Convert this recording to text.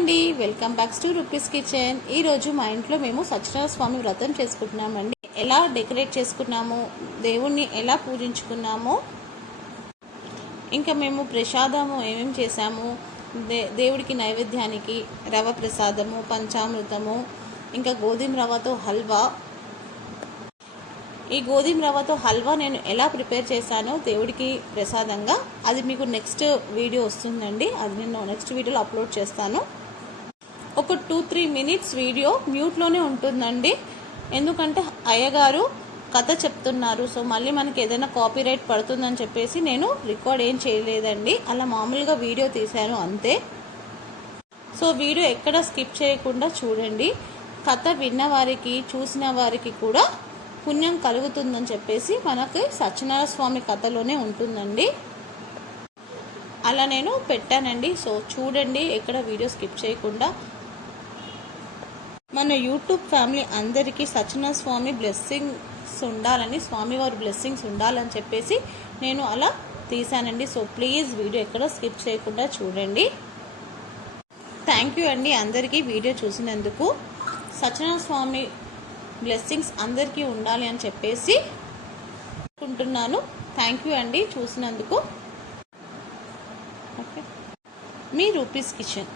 అండి, welcome back to rupees kitchen. ఈరోజు మా ఇంట్లో మేము సత్యనారాయణ స్వామి వ్రతం చేసుకుంటున్నామండి. ఎలా డెకరేట్ చేసుకున్నాము, దేవుణ్ణి ఎలా పూజించుకున్నాము, ఇంకా మేము ప్రసాదము ఏమేమి చేసాము, దేవుడికి నైవేద్యానికి రవ ప్రసాదము, పంచామృతము, ఇంకా గోధుమ రవ్వతో హల్వా. ఈ గోధుమ రవ్వతో హల్వా నేను ఎలా ప్రిపేర్ చేశానో దేవుడికి ప్రసాదంగా, అది మీకు నెక్స్ట్ వీడియో వస్తుందండి. అది నేను నెక్స్ట్ వీడియోలో అప్లోడ్ చేస్తాను. ఒక 2-3 మినిట్స్ వీడియో మ్యూట్లోనే ఉంటుందండి, ఎందుకంటే అయ్యగారు కథ చెప్తున్నారు. సో మళ్ళీ మనకి ఏదైనా కాపీరైట్ పడుతుందని చెప్పేసి నేను రికార్డ్ ఏం చేయలేదండి, అలా మామూలుగా వీడియో తీశాను అంతే. సో వీడియో ఎక్కడ స్కిప్ చేయకుండా చూడండి. కథ విన్నవారికి చూసిన వారికి కూడా పుణ్యం కలుగుతుందని చెప్పేసి మనకి సత్యనారాయణ స్వామి కథలోనే ఉంటుందండి. అలా నేను పెట్టానండి. సో చూడండి, ఎక్కడ వీడియో స్కిప్ చేయకుండా. మన యూట్యూబ్ ఫ్యామిలీ అందరికీ సత్యనారాయణ స్వామి బ్లెస్సింగ్స్ ఉండాలని, స్వామివారి బ్లెస్సింగ్స్ ఉండాలని చెప్పేసి నేను అలా తీసానండి. సో ప్లీజ్ వీడియో ఎక్కడ స్కిప్ చేయకుండా చూడండి. థ్యాంక్ యూ అండి అందరికీ వీడియో చూసినందుకు. సత్యనారాయణ స్వామి బ్లెస్సింగ్స్ అందరికీ ఉండాలి అని చెప్పేసి అనుకుంటున్నాను. థ్యాంక్ యూ అండి చూసినందుకు. ఓకే, మీ రూపీస్ కిచెన్.